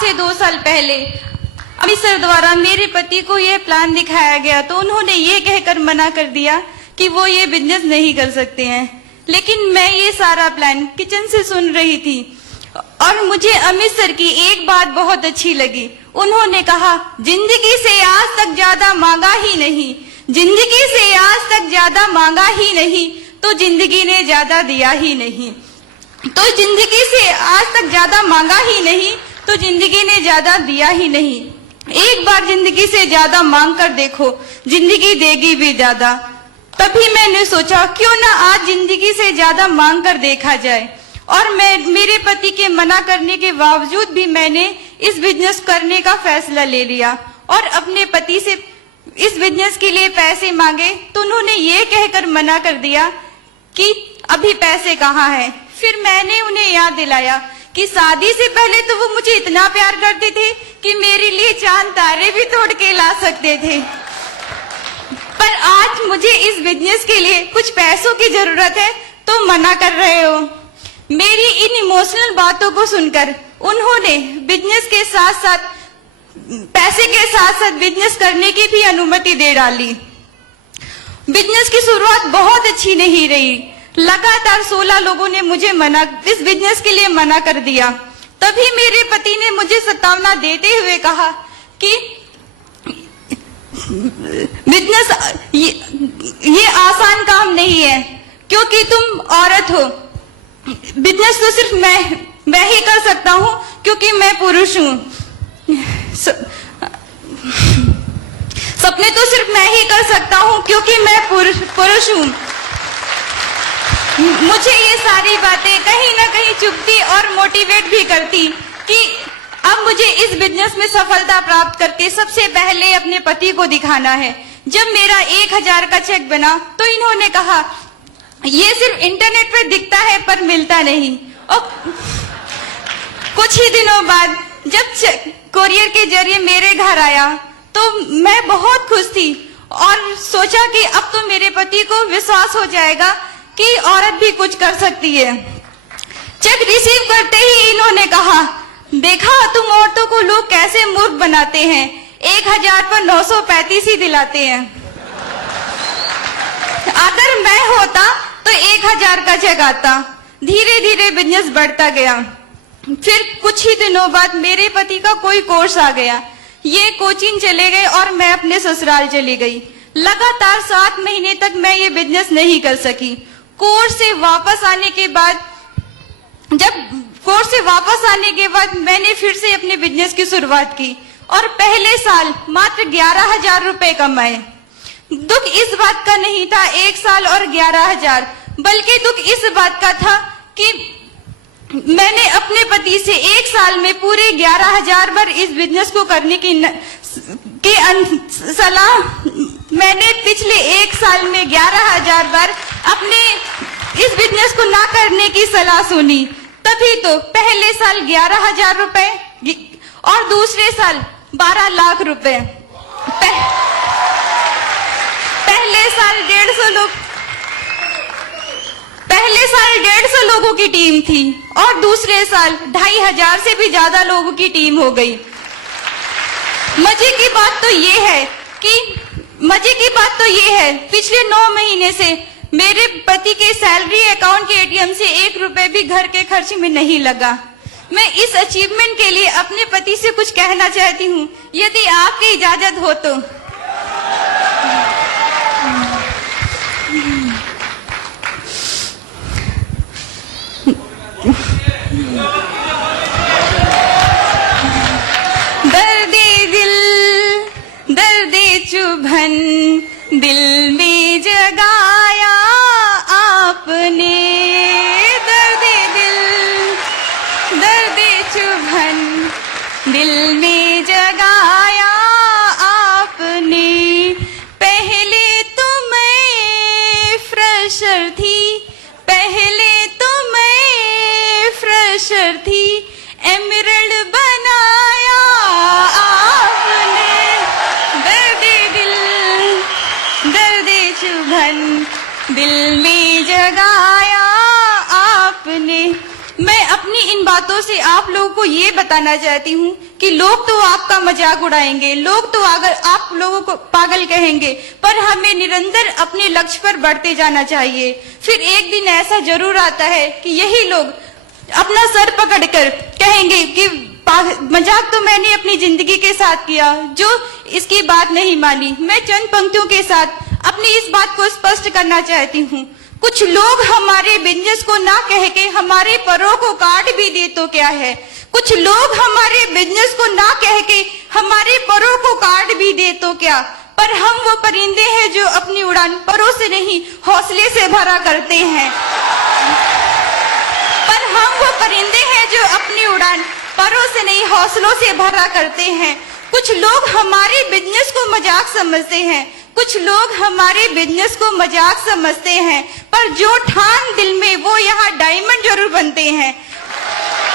से 2 साल पहले अमित सर द्वारा मेरे पति को यह प्लान दिखाया गया तो उन्होंने ये कहकर मना कर दिया कि वो ये बिजनेस नहीं कर सकते हैं। लेकिन मैं ये सारा प्लान किचन से सुन रही थी और मुझे अमित सर की एक बात बहुत अच्छी लगी। उन्होंने कहा, जिंदगी से आज तक ज्यादा मांगा ही नहीं, जिंदगी से आज तक ज्यादा मांगा ही नहीं तो जिंदगी ने ज्यादा दिया ही नहीं। तो जिंदगी से आज तक ज्यादा मांगा ही नहीं तो जिंदगी ने ज्यादा दिया ही नहीं। एक बार जिंदगी से ज्यादा मांग कर देखो, जिंदगी देगी भी ज्यादा। तभी मैंने सोचा क्यों ना आज जिंदगी से ज्यादा मांग कर देखा जाए। और मेरे पति के मना करने के बावजूद भी मैंने इस बिजनेस करने का फैसला ले लिया और अपने पति से इस बिजनेस के लिए पैसे मांगे तो उन्होंने ये कहकर मना कर दिया कि अभी पैसे कहाँ हैं। फिर मैंने उन्हें याद दिलाया कि शादी से पहले तो वो मुझे इतना प्यार करते थे कि मेरे लिए चांद तारे भी तोड़ के ला सकते थे, पर आज मुझे इस बिजनेस के लिए कुछ पैसों की जरूरत है तो मना कर रहे हो। मेरी इन इमोशनल बातों को सुनकर उन्होंने बिजनेस के साथ साथ पैसे के साथ साथ बिजनेस करने की भी अनुमति दे डाली। बिजनेस की शुरुआत बहुत अच्छी नहीं रही। लगातार 16 लोगों ने मुझे इस बिजनेस के लिए मना कर दिया। तभी मेरे पति ने मुझे सत्तावना देते हुए कहा कि बिजनेस ये आसान काम नहीं है क्योंकि तुम औरत हो। बिजनेस तो सिर्फ मैं ही कर सकता हूँ क्योंकि मैं पुरुष हूँ। सपने तो सिर्फ मैं ही कर सकता हूँ क्योंकि मैं पुरुष हूँ। मुझे ये सारी बातें कहीं ना कहीं चुभती और मोटिवेट भी करती कि अब मुझे इस बिजनेस में सफलता प्राप्त करके सबसे पहले अपने पति को दिखाना है। जब मेरा 1000 का चेक बना तो इन्होंने कहा, ये सिर्फ इंटरनेट पर दिखता है पर मिलता नहीं। और कुछ ही दिनों बाद जब चेक कोरियर के जरिए मेरे घर आया तो मैं बहुत खुश थी और सोचा कि अब तो मेरे पति को विश्वास हो जाएगा कि औरत भी कुछ कर सकती है। चेक रिसीव करते ही इन्होंने कहा, देखा तुम औरतों को लोग कैसे मूर्ख बनाते हैं, 1000 पर 935 ही दिलाते हैं। अगर मैं होता तो 1000 का चेक आता। धीरे धीरे बिजनेस बढ़ता गया। फिर कुछ ही दिनों बाद मेरे पति का कोई कोर्स आ गया। ये कोचिंग चले गए और मैं अपने ससुराल चली गई। लगातार 7 महीने तक मैं ये बिजनेस नहीं कर सकी। कोर्स से वापस आने के बाद मैंने फिर से अपने बिजनेस की शुरुआत की और पहले साल मात्र 11,000 रुपए कमाए। दुख इस बात का नहीं था 1 साल और 11,000, बल्कि दुख इस बात का था कि मैंने अपने पति से 1 साल में पूरे 11,000 बार इस बिजनेस को करने की सलाह मैंने पिछले 1 साल में 11,000 बार अपने इस बिजनेस को ना करने की सलाह सुनी। तभी तो पहले साल 11,000 रुपए और दूसरे साल 12 लाख रुपए। पहले साल 150 लोगों की टीम थी और दूसरे साल 2,500 से भी ज्यादा लोगों की टीम हो गई। मजे की बात तो ये है पिछले 9 महीने से मेरे पति के सैलरी अकाउंट के एटीएम से 1 रुपए भी घर के खर्च में नहीं लगा। मैं इस अचीवमेंट के लिए अपने पति से कुछ कहना चाहती हूँ, यदि आपकी इजाजत हो तो। दर्दे चुभन दिल में जगाया आपने, दर्दे चुभन दिल में जगाया आपने। पहले तो मैं फ्रेशर थी, एमरल्ड बनाया आपने। दर्दे चुभन दिल में जगाया आपने। मैं अपनी इन बातों से आप लोगों को ये बताना चाहती हूँ कि लोग तो आपका मजाक उड़ाएंगे, लोग तो अगर आप लोगों को पागल कहेंगे, पर हमें निरंतर अपने लक्ष्य पर बढ़ते जाना चाहिए। फिर एक दिन ऐसा जरूर आता है कि यही लोग अपना सर पकड़कर कहेंगे कि मजाक तो मैंने अपनी जिंदगी के साथ किया, जो इसकी बात नहीं मानी। मैं चंद पंक्तियों के साथ अपनी इस बात को स्पष्ट करना चाहती हूँ। कुछ लोग हमारे बिजनेस को ना कह के हमारे परों को काट भी दे तो क्या है। कुछ लोग हमारे बिजनेस को ना कह के हमारे परों को काट भी दे तो क्या, पर हम वो परिंदे हैं जो अपनी उड़ान परों से नहीं हौसले से भरा करते हैं। पर हम वो परिंदे हैं जो अपनी उड़ान परों से नहीं हौसलों से भरा करते हैं। कुछ लोग हमारे बिजनेस को मजाक समझते हैं, कुछ लोग हमारे बिजनेस को मजाक समझते हैं, पर जो ठान दिल में वो यहाँ डायमंड जरूर बनते हैं।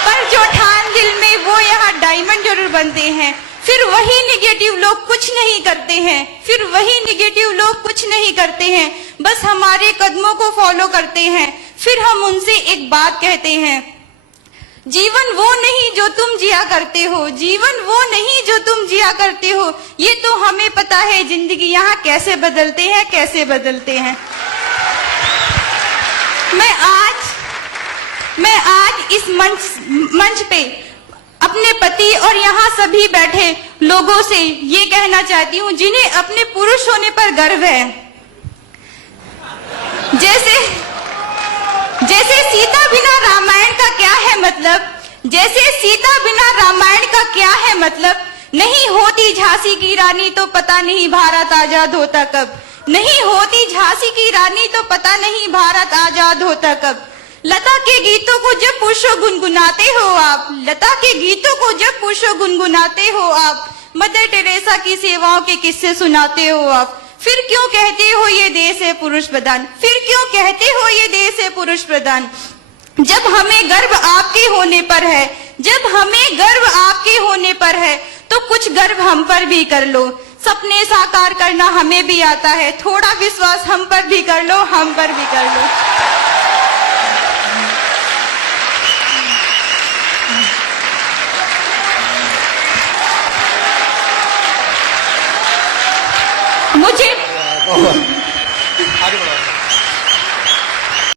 पर जो ठान दिल में वो यहाँ डायमंड जरूर बनते हैं। फिर वही निगेटिव लोग कुछ नहीं करते हैं, फिर वही निगेटिव लोग कुछ नहीं करते हैं, बस हमारे कदमों को फॉलो करते हैं। फिर हम उनसे एक बात कहते हैं, जीवन वो नहीं जो तुम जिया करते हो, जीवन वो नहीं जो तुम जिया करते हो। ये तो हमें पता है जिंदगी यहाँ कैसे बदलते हैं, कैसे बदलते हैं। मैं आज इस मंच पे अपने पति और यहाँ सभी बैठे लोगों से ये कहना चाहती हूँ जिन्हें अपने पुरुष होने पर गर्व है। जैसे सीता बिना रामायण का क्या है मतलब, जैसे सीता बिना रामायण का क्या है मतलब। नहीं होती झांसी की रानी तो पता नहीं भारत आजाद होता कब, नहीं होती झांसी की रानी तो पता नहीं भारत आजाद होता कब। लता के गीतों को जब पुरुषों गुनगुनाते हो आप, लता के गीतों को जब पुरुषों गुनगुनाते हो आप, मदर टेरेसा की सेवाओं के किस्से सुनाते हो आप। फिर क्यों कहते हो ये देश है पुरुष प्रधान, फिर क्यों कहते हो ये देश है पुरुष प्रधान। जब हमें गर्व आपके होने पर है, जब हमें गर्व आपके होने पर है, तो कुछ गर्व हम पर भी कर लो। सपने साकार करना हमें भी आता है, थोड़ा विश्वास हम पर भी कर लो, हम पर भी कर लो।